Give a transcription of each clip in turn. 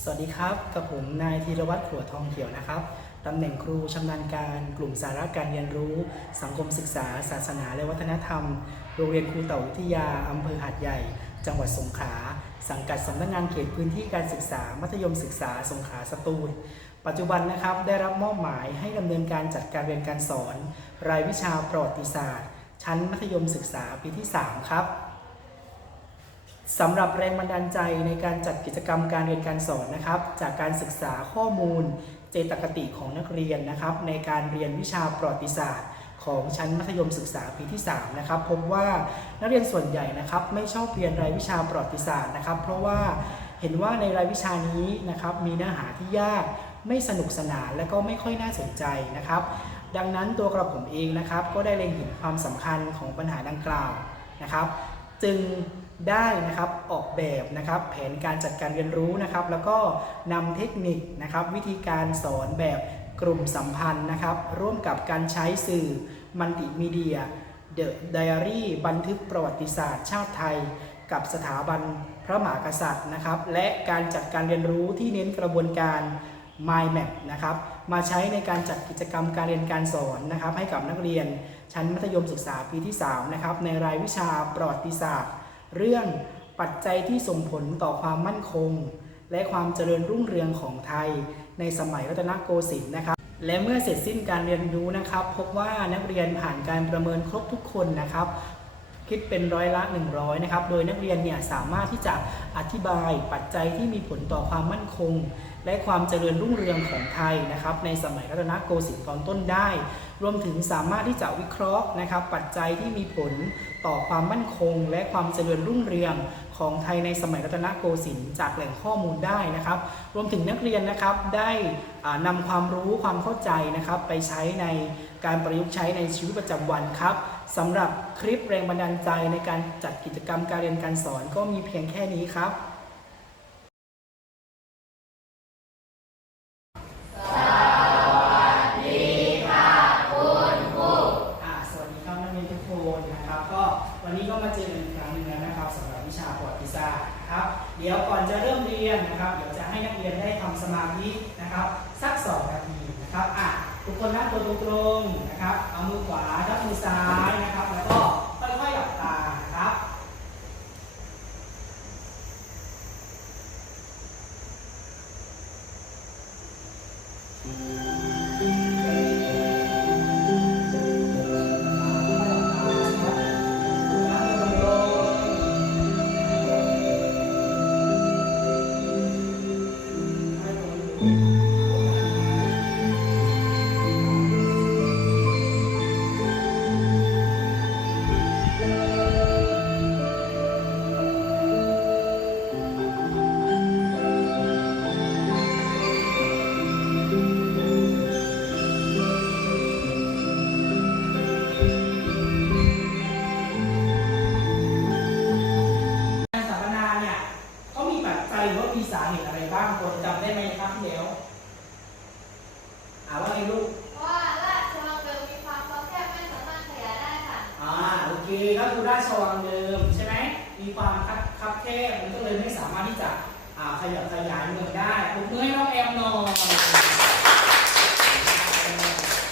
สวัสดีครับกับผมนายธีรวัตรขัวทองเขียวนะครับตำแหน่งครูชำนาญการกลุ่มสาระการเรียนรู้ สังคมศึกษา ศาสนาและวัฒนธรรม โรงเรียนครูเต่าวิทยาอำเภอหาดใหญ่ จังหวัดสงขลาสังกัดสำนักงานเขตพื้นที่การศึกษา มัธยมศึกษาสงขลาสตูล ปัจจุบันนะครับได้รับมอบหมายให้ดำเนินการจัดการเรียนการสอน รายวิชาประวัติศาสตร์ ชั้นมัธยมศึกษาปีที่ 3 ครับ สำหรับแรงบันดาลใจในการจัดกิจกรรมการเรียนการสอนนะครับ จากการศึกษาข้อมูลเจตคติของนักเรียนนะครับ ในการเรียนวิชาประวัติศาสตร์ ของชั้นมัธยมศึกษาปีที่3นะครับพบว่านักเรียนส่วนใหญ่นะครับไม่ชอบเรียนรายวิชาประวัติศาสตร์นะครับ เพราะว่าเห็นว่าในรายวิชานี้นะครับมีเนื้อหาที่ยากไม่สนุกสนานและก็ไม่ค่อยน่าสนใจนะครับ ดังนั้นตัวกระผมเองนะครับ ก็ได้เล็งเห็นความสำคัญของปัญหาดังกล่าวนะครับ จึง ได้นะครับออกแบบนะครับแผนการจัดการเรียนรู้นะครับ แล้วก็นำเทคนิคนะครับวิธีการสอนแบบกลุ่มสัมพันธ์นะครับ ร่วมกับการใช้สื่อมัลติมีเดียเดอะไดอารี่บันทึกประวัติศาสตร์ ชาติไทย กับสถาบันพระมหากษัตริย์นะครับ และการจัดการเรียนรู้ที่เน้นกระบวนการ MindMap นะครับมาใช้ในการจัดกิจกรรมการเรียนการสอนนะครับ ให้กับนักเรียนชั้นมัธยมศึกษาปีที่3นะครับในรายวิชาประวัติศาสตร์ เรื่องปัจจัยที่ส่งผลต่อความมั่นคง และความเจริญรุ่งเรืองของไทย ในสมัยรัตนโกสินทร์นะครับ และเมื่อเสร็จสิ้นการเรียนรู้นะครับ พบว่านักเรียนผ่านการประเมินครบทุกคนนะครับ คิดเป็นร้อยละ 100 นะครับ โดยนักเรียนเนี่ยสามารถที่จะอธิบายปัจจัยที่มีผลต่อความมั่นคง และความเจริญรุ่งเรืองของไทยนะครับ ในสมัยรัตนโกสินทร์ตอนต้นได้ รวมถึงสามารถที่จะวิเคราะห์นะครับ ปัจจัยที่มีผลต่อความมั่นคง และความเจริญรุ่งเรืองของไทยในสมัยรัตนโกสินทร์จากแหล่งข้อมูลได้นะครับ รวมถึงนักเรียนนะครับได้อ่านำความรู้ความเข้าใจนะครับ ไปใช้ในการประยุกต์ใช้ในชีวิตประจำวันครับ สำหรับคลิปแรงบันดาลใจในการจัดกิจกรรมการเรียนการสอนก็มีเพียงแค่นี้ครับอ่าสวัสดีครับนักเรียนทุกคนนะครับก็วันนี้ก็มาเจอกันอีกครั้งหนึงแล้วนะครับสำหรับวิชาประวัติศาสตร์นะครับเดี๋ยวก่อนจะเริ่มเรียนนะครับ เดี๋ยวจะให้นักเรียนได้ทำสมาธินะครับ สักสองนาทีนะครับอะ ทุกคนนั่งตัวตรงๆนะครับ เอามือขวาทับมือซ้ายนะครับ แล้วก็ค่อยๆหลับตานะครับการ อ่าว่าไงลูกเพราะว่าราชวังเดิมมีความคับแคบไม่สามารถขยายได้ค่ะ อ่าโอเคก็คือราชวังเดิมใช่ไหมมีความคับคับแคบมันก็เลยไม่สามารถที่จะอ่าขยับขยายเมืองได้ผมมือให้น้องแอมหน่อย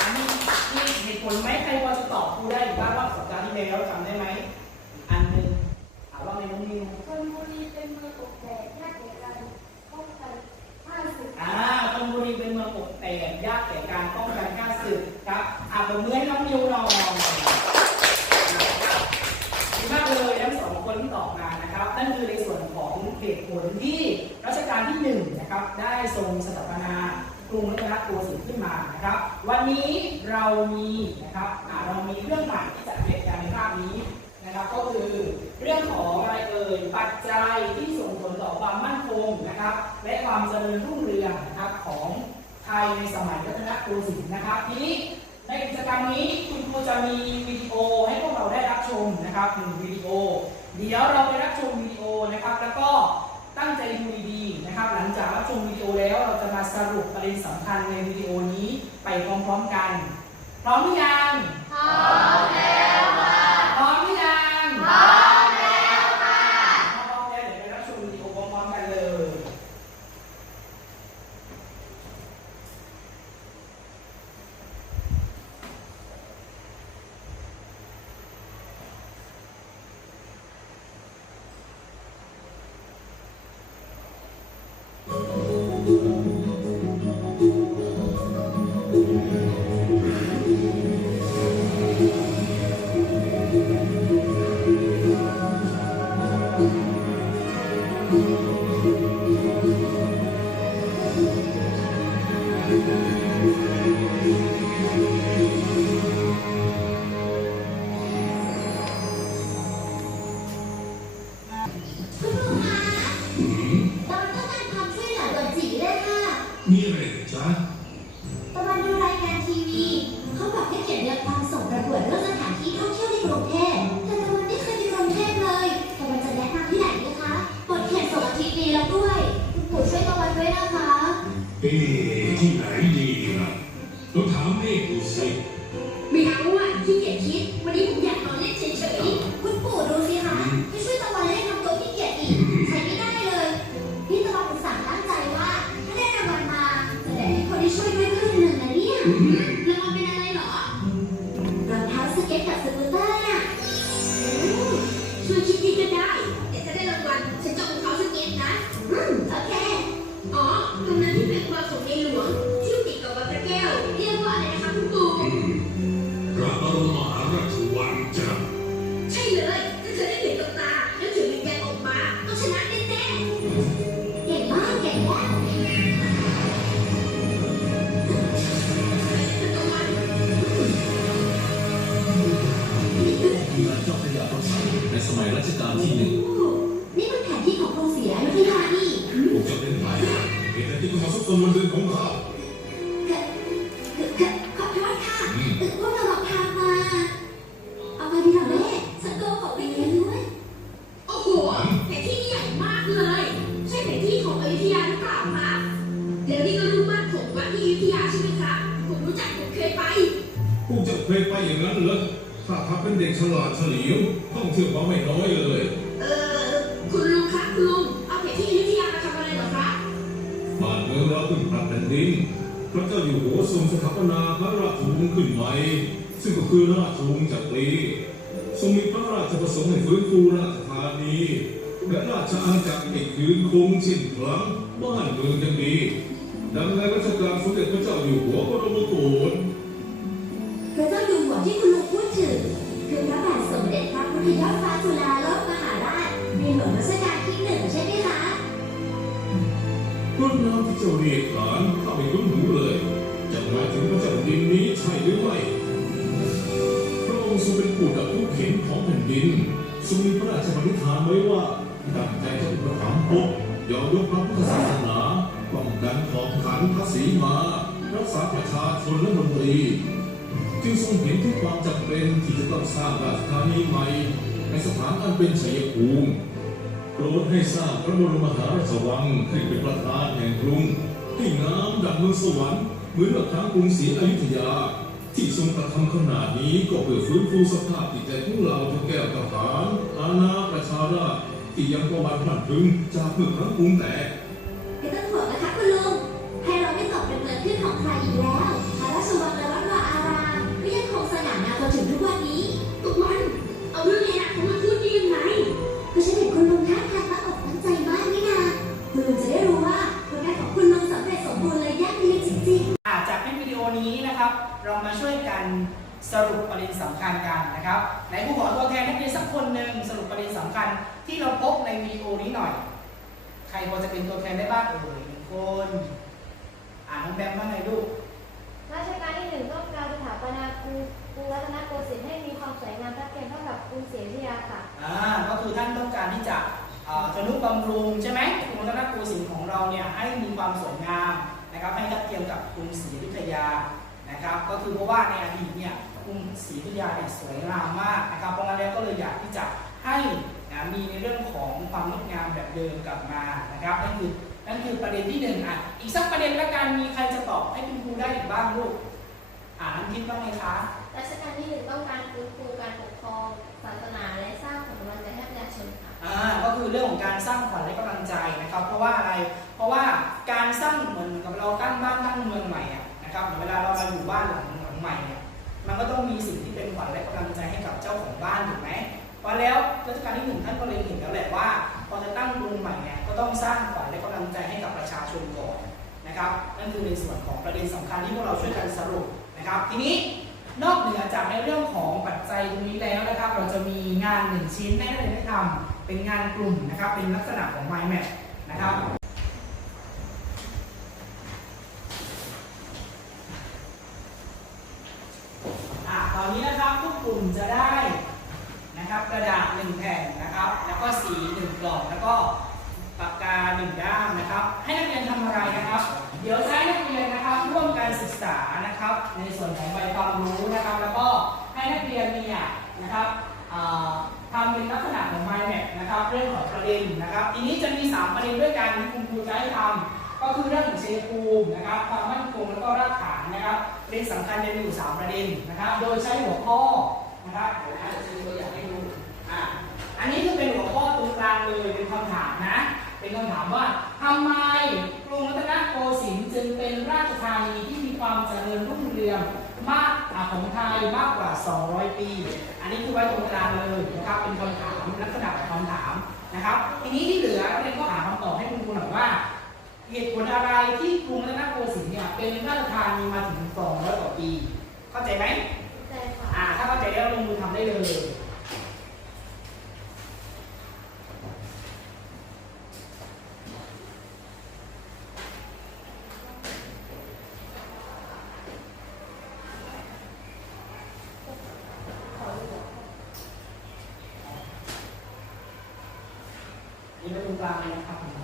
อันนี้นี่เหตุผลไหม นะครับ และความเจริญรุ่งเรืองนะครับของไทยในสมัยรัตนโกสินทร์นะครับ ทีนี้ในกิจกรรมนี้คุณครูจะมีวิดีโอให้พวกเราได้รับชมนะครับหนึ่งวิดีโอ เดี๋ยวเราไปรับชมวิดีโอนะครับ แล้วก็ตั้งใจดูดีๆนะครับ หลังจากรับชมวิดีโอแล้วเราจะมาสรุปประเด็นสำคัญในวิดีโอนี้ไปพร้อมๆกัน พร้อมหรือยังพร้อมแล้ว ยไปอย่างนั้นเหรอข้าพักเป็นเด็กฉลาดเฉลียวท่องเที่ยวมาไม่น้อยเลย เออ คุณลุงคะคุณลุงเอาแผนที่อยุธยามาทำอะไรเหรอคะบ้านเมืองเราเพิ่งปรับแผ่นดินพระเจ้าอยู่หัวทรงสถาปนาพระราชวงศ์ขึ้นใหม่ซึ่งก็คือราชวงศ์จักรีทรงมีพระราชประสงค์ให้ฟื้นฟูราชธานีและราชอาณาจักรให้คืนคงเช่นครั้งบ้านเมืองยังดีดังในรัชกาลสมเด็จพระเจ้าอยู่หัวบรมโกศพ ระเจ้าอยู่หัวที่คุณลุงพูดถึง คือพระบาทสมเด็จพระพุทธยอดฟ้าจุฬาโลกมหาราชในหลวงรัชกาลที่หนึ่งใช่ไหมคะรุ่นน้ำที่เจ้าเรียกขานข้าไม่คุ้นหูเลย จะหมายถึงพระเจ้าแผ่นดินนี้ใช่หรือไม่พระองค์ทรงเป็นผู้ดับทุกข์เข็นของแผ่นดินทรงมีพระราชบัญญัติไว้ว่าตั้งใจจะอุปถัมภ์ภกยอมยกพระพุทธศาสนาป้องกันของขันภาษีมา รักษาประชาชนและมนตรี จึงทรงเห็นถึงความจำเป็นที่จะต้องสร้างราชธานีใหม่ในสถานอันเป็นชัยภูมิโปรดให้สร้างพระบรมมหาราชวังขึ้นเป็นประธานแห่งกรุงให้งามดังเมืองสวรรค์เหมือนกับทางกรุงศรีอยุธยา ที่ทรงกระทำขนาดนี้ก็เพื่อฟื้นฟูสภาพจิตใจของเราทุกแก้วทหารอาณาประชาราษฎร์ที่ยังประวัติพลัดพรึงจากเมื่อครั้งกรุงแตก สรุปประเด็นสำคัญกันนะครับไหนผู้ขอตัวแทนนักเรียนสักคนหนึ่งสรุปประเด็นสำคัญ ที่เราพบในวิดีโอนี้หน่อย ใครพอจะเป็นตัวแทนได้บ้างเอ่ยหนึ่งคน อ่านน้องแบมว่าไงลูกรัชกาลที่หนึ่งต้องการสถาปนากรุงกรุงรัตนโกสินทร์ให้มีความสวยงามทัดเทียมเท่ากับกรุงศรีอยุธยาค่ะอ่าก็คือท่านต้องการที่จะเอ่อทนุบำรุงใช่ไหมกรุงรัตนโกสินทร์ของเราเนี่ยให้มีความสวยงามนะครับให้ทัดเทียมกับกรุงศรีอยุธยานะครับ ก็คือเพราะว่าในอดีตเนี่ย กรุงศรีอยุธยาเนี่ยสวยงามมากนะครับเพราะงั้นแล้วก็เลยอยากที่จะให้นะมีในเรื่องของความงดงามแบบเดิมกลับมานะครับนั่นคือนั่นคือประเด็นที่หนึ่งอะอีกสักประเด็นละกันมีใครจะตอบให้คุณครูได้อีกบ้างลูกอ่าน้ำทิพย์ว่าไงคะรัชกาลที่หนึ่งต้องการฟื้นฟูการปกครองศาสนาและสร้างผลกำลังใจให้ประชาชนค่ะอ่าก็คือเรื่องของการสร้างขวัญและกำลังใจนะครับ เพราะว่าอะไรเพราะว่าการสร้างเหมือนกับเราตั้งบ้านตั้งเมืองใหม่อะนะครับเหมือนเวลาเรามาอยู่บ้านหลังหลังใหม่เนี่ย มันก็ต้องมีสิ่งที่เป็นขวัญและกำลังใจให้กับเจ้าของบ้านถูกไหมพราแล้วรัชกาลที่หนึ่งท่านก็เลยเห็นแล้วแหละว่าพอจะตั้งกรุงใหม่เนี่ยก็ต้องสร้างขวัญและกำลังใจให้กับประชาชนก่อนนะครับ นั่นคือในส่วนของประเด็นสำคัญที่พวกเราช่วยกันสรุปนะครับ ทีนี้นอกเหนือจากในเรื่องของปัจจัยตรงนี้แล้วนะครับ เราจะมีงานหนึ่งชิ้นให้นักเรียนได้ทำเป็นงานกลุ่มนะครับ เป็นลักษณะของ mind map นะครับ อะตอนนี้นะครับทุกก ลุ่มจะได้นะครับกระดาษหนึ่งแผ่นนะครับ แล้วก็สีหนึ่งกล่องแล้วก็ปากกาหนึ่งด้ามนะครับ ให้นักเรียนทำอะไรนะครับ เดี๋ยวจะให้นักเรียนนะครับ ร่วมการศึกษานะครับ ในส่วนของใบความรู้นะครับ แล้วก็ให้นักเรียนเนี่ยนะครับทำเป็นลักษณะของ mind map นะครับ เรื่องของประเด็นนะครับ ทีนี้จะมี 3 ประเด็นด้วยกันที่คุณครูจะให้ทำก็คือเรื่องของเชัยภูมินะครับ ความมั่นคงแล้วก็รากฐานนะครับประเด็นสำคัญจะมีอยู่สามประเด็นนะครับ โดยใช้หัวข้อ นะครับเดี๋ยวนะจะมีตัวอย่างให้ดูอ่าอันนี้คือเป็นหัวข้อตรงกลางเลยเป็นคำถามนะ เป็นคำถามว่าทำไมกรุงรัตนโกสินทร์จึงเป็นราชธานีที่มีความเจริญรุ่งเรืองมากอของไทยมากกว่า 200 ปี อันนี้คือไว้ตรงกลางเลยนะครับ เป็นคำถามลักษณะของคำถามนะครับ ทีนี้ที่เหลือเรียนก็หาคำตอบให้คุณครูหน่อยว่าเหตุผลอะไรที่กรุงรัตนโกสินทร์เนี่ยเป็นราชธานีมาถึง 200 กว่าปี เข้าใจไหม อ่าถ้าเข้าใจแล้วลงมือทำได้เลยนี่เป็นตรงกลางนะครับ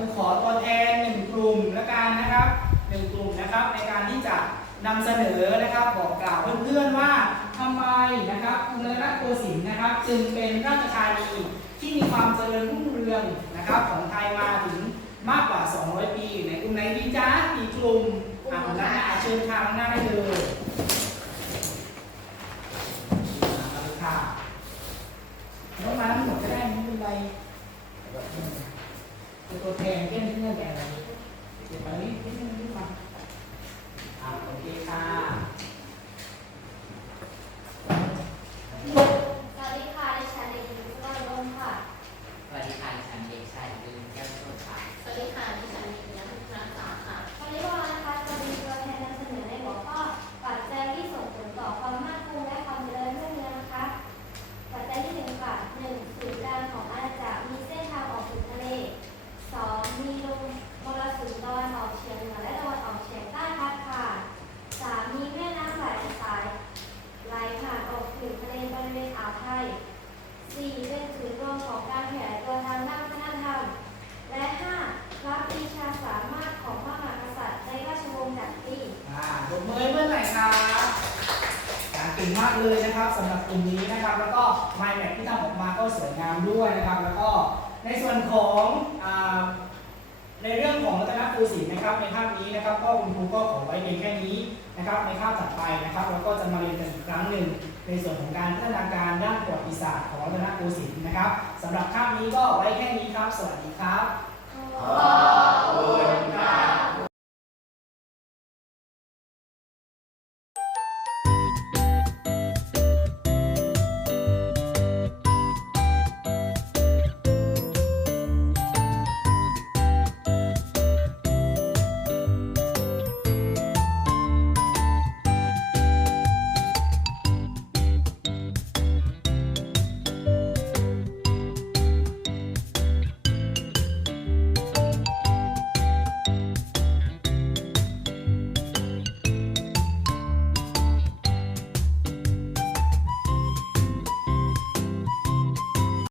รูขอตัวแทนหนึ่งกลุ่มแล้วกันนะครับหนึ่งกลุ่มนะครับในการที่จะนำเสนอนะครับบอกกล่าวเพื่อนๆว่าทำไมนะครับกรุงรัตนโกสินทร์นะครับ จึงเป็นราชธานีที่มีความเจริญรุ่งเรืองนะครับของไทยมาถึงมากกว่า 200 ปี ในกลุ่มไหนดีจ้ากี่กลุ่มอะกลุ่มแรกอะเชิญทางหน้าได้เลยอะค่ะน้องมาทั้งหมดก็ได้ไม่เป็นไร เป็นตัวแทนเพื่อนเพื่อนแต่อะไรเดี๋ยวไปนี่นิดนึงนิดมาอ่าโอเคค่ะ สวัสดีค่ะดิฉันเด็กหญิงสุวรรณรงค์ค่ะ สวัสดีค่ะดิฉันเด็กชายลืมแก้วโชติค่ะ สวัสดีค่ะดิฉันมีนักศึกษาค่ะ วันนี้พวกเรานะคะจะมีตัวแทนนำเสนอในหัวข้อปัจจัยที่ส่งผลต่อความมั่นคงและความเจริญรุ่งเรืองนะคะ ปัจจัยที่หนึ่งค่ะหนึ่งศูนย์กลางของอาณาจักรมีเส้นทางออกสู่ทะเลสองมีลมมรสุมตะวันออกเฉียงเหนือและตะวันออกเฉียงใต้พัดผ่านสามมีแม่น้ำหลายสายไหลผ่านออกสู่ทะเลบริเวณอ่าวไทยสี่เป็นศูนย์รวมของการขยายตัวทางด้านวัฒนธรรม และห้ารับปีชาสามารถของพระมหากษัตริย์ในราชวงศ์จักรี อ่าปรบมือให้เพื่อนหน่อยครับอ่าเก่งมากเลยนะครับสำหรับกลุ่มนี้นะครับ แล้วก็ไมล์แมทที่ทำออกมาก็ สวยงามด้วยนะครับ แล้วก็ในส่วนของอในเรื่องของรัตนโกสินทร์นะครับในภาพนี้นะครับ ก็คุณครูก็ขอไว้เพียงแค่นี้นะครับ ในภาพถัดไปนะครับ เราก็จะมาเรียนกันอีกครั้งหนึ่ง ในส่วนของการพัฒนาการด้านประวัติศาสตร์ของรัตนโกสินทร์นะครับสำหรับภาพนี้ก็ไว้แค่นี้ครับ สวัสดีครับขอบคุณค